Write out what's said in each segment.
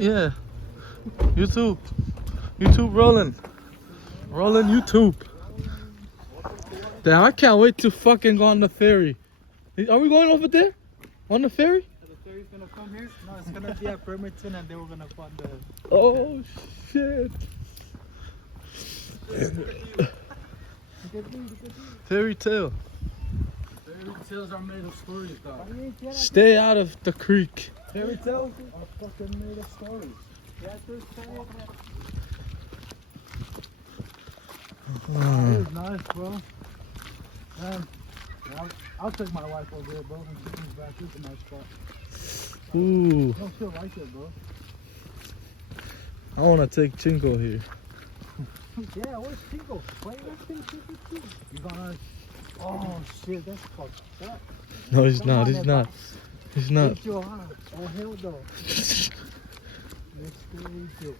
Yeah. YouTube. YouTube rolling. Rolling YouTube. Damn, I can't wait to fucking go on the ferry. Are we going over there? On the ferry? The ferry's gonna come here? No, it's gonna be at Bremerton and they were gonna fund the... Oh, shit. Fairy tale. Fairy tales are made of stories, dog. Stay out of the creek. Fairy tales are fucking made of stories. Yeah, there's It is nice, bro. Man, I'll take my wife over there, bro. When she comes back, this is a nice spot. Ooh. No, she'll like it, bro. I want to take Chingo here. Yeah, where's Tinko? Why you asking Tinko too? You gonna... Oh, shit, that's fucked up. No, he's not. He's not. He's not. It's your house. Oh, hell no. Let's go.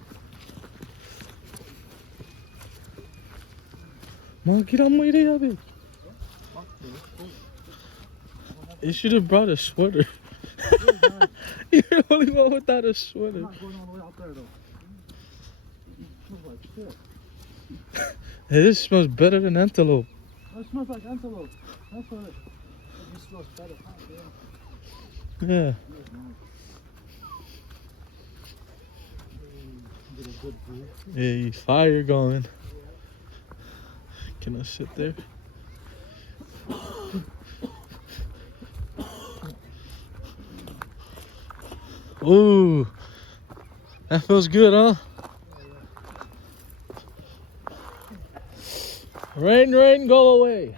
Man, get on my day, babe. You should have brought a sweater. You're the only one without a sweater. I'm not going all the way out there, though. It smells like shit. Hey, this smells better than antelope. Oh, it smells like antelope. That's what it just smells better. Yeah. Get a good view. Hey, fire going. Can I sit there? Ooh, that feels good, huh? Rain, rain, go away.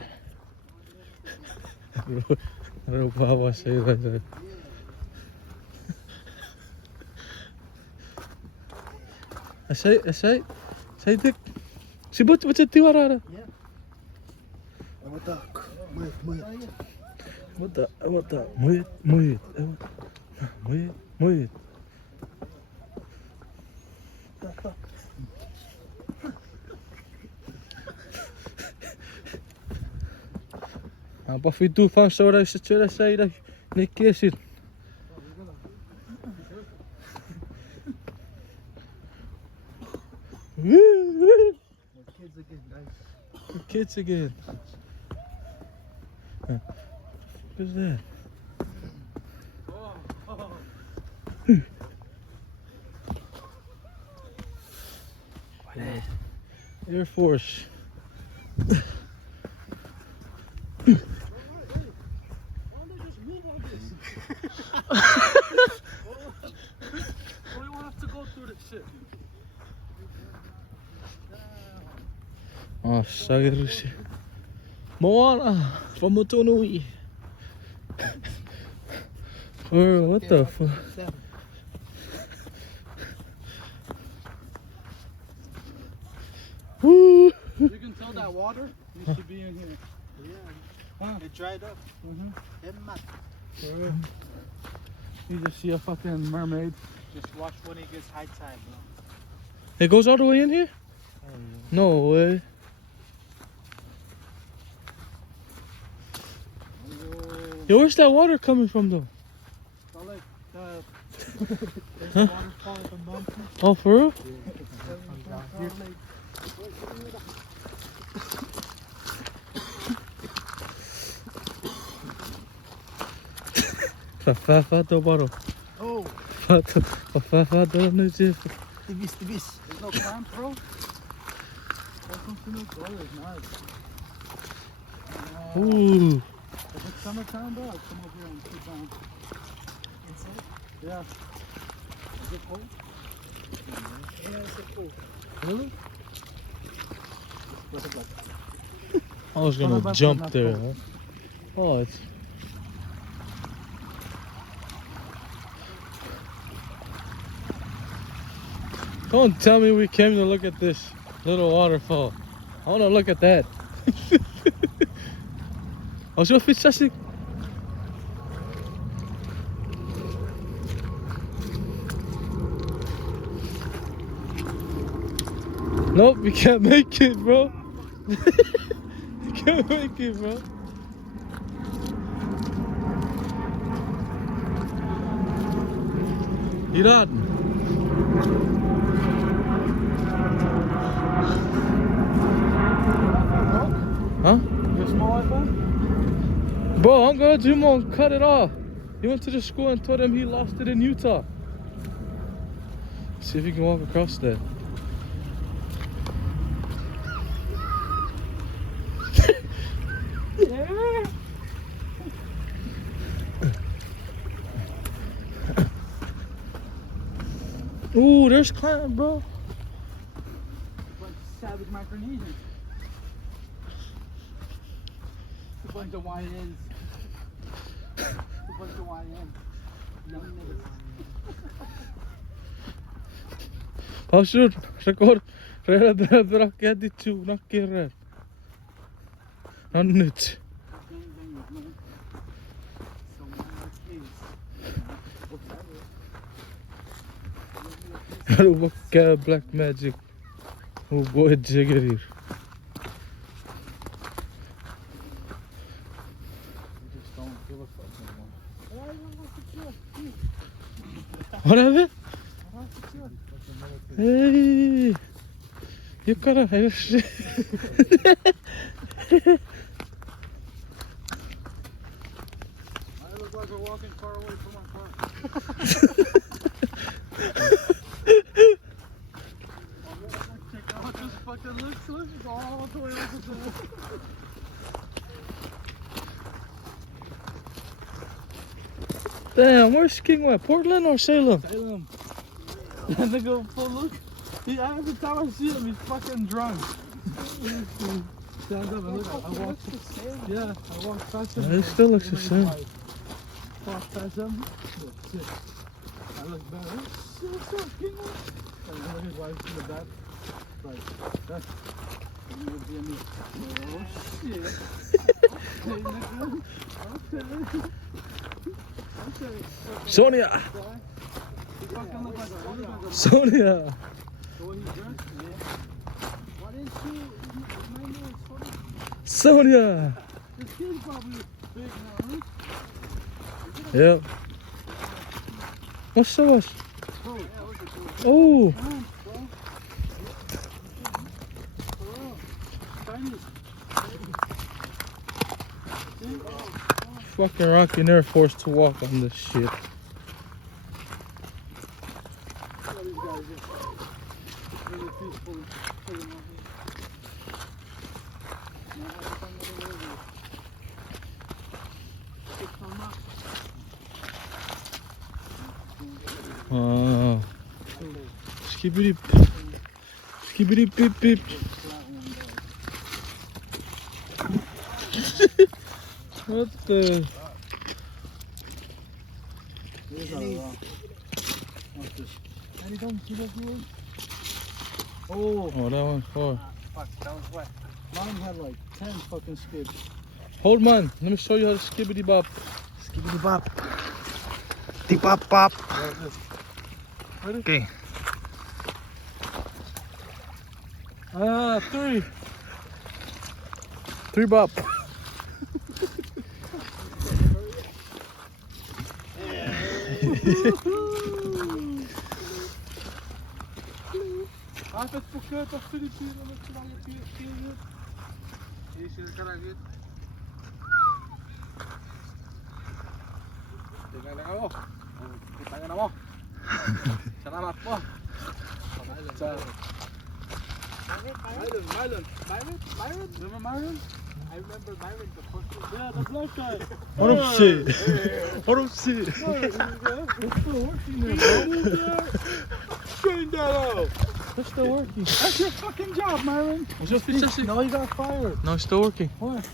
I don't know why I say it like that. Say, Dick. Si bot tiwarara. Yeah. Muit. Apa fitu fan sora se say dat ne kesit. Kids again. What is that? Air Force. We won't have to go through this shit. Oh, sagerusi. Moana from Motunui. What the fuck? Woo! You can tell that water used to be in here. Yeah. Huh? It dried up. You just see a fucking mermaid. Just watch when it gets high tide, bro. It goes all the way in here? No way. Yo, where's that water coming from though? Like there's a waterfall at the mountain. Oh, for real? Fato baro. Oh, Fato no jeep. Tibis. There's no clamp, bro. Welcome to New York. Nice. Ooh. If it's summertime, bro, I'll come over here and sit down. Inside? Yeah. Is it cold? Yeah, it's cold. Really? What's it like? I was gonna jump there. Huh? Oh, it's. Don't tell me we came to look at this little waterfall. I want to look at that. Oh, so fish sassy. Nope, we can't make it, bro. You can't make it, bro. Iran. Huh? Your small iPhone? Bro, Uncle Jimon cut it off. He went to the school and told him he lost it in Utah. See if he can walk across that. Ooh, there's clam, bro. Bunch of savage Micronesians. A bunch of YNs. A bunch of YNs. Young niggas. Oh, shoot. Record. Rera que dicho, não querer. Não nyt. Hallo, wat Black Magic. Hoe boy Jigger hier. Just don't give a fuck anymore. Wat heb je? Hey. Je kan er hele shit. I look like we're walking far away from our car. How this fucking looks all the way over there. Damn, where's King at? Portland or Salem? Salem. That nigga full look. Every time I see him, he's fucking drunk. Stands up and look. I walked past him. Yeah, it still looks the same. Walked past him. Shit. I look back. Shit, what's up, King? And then his wife's in the back. Like, that's. And he would be in me. Oh, shit. Okay, nigga. Okay. Sonia! He fucking look like a Sonia! the way he dressed, yeah. Why didn't you? My name is Sonia. Sonia! This kid's probably big now, huh? Yep. What's so much? Bro, Oh! come on, bro. Bro, Chinese. Fucking Rockin' Air Force to walk on this shit. Look at these guys here. Really peaceful. Chilling out here. Now, how to find another way. Take some up. Wow. Skibbity. Skibbity beep beep. What the? Here's our rock. What's this? Any don't see that here? Oh, Oh, that one's far. fuck, that was wet. Mine had like 10 fucking skips. Hold man, let me show you how to skibbity bop. Skibbity bop. Dee bop bop. Okay. 3. 3 bop. Altijd verkeerd of Filipino met z'n allen PSP. Hier zit het eruit. Tingnan lang ako. Kita nga mo. Salamat po. Myron? Remember Myron? I remember Myron, the first one. Yeah, the black guy. What up shit? What up shit? It's still working there, bro. Straighten that out. It's still working. That's your fucking job, Myron. Was your fish No, he got fired. No, it's still working. What?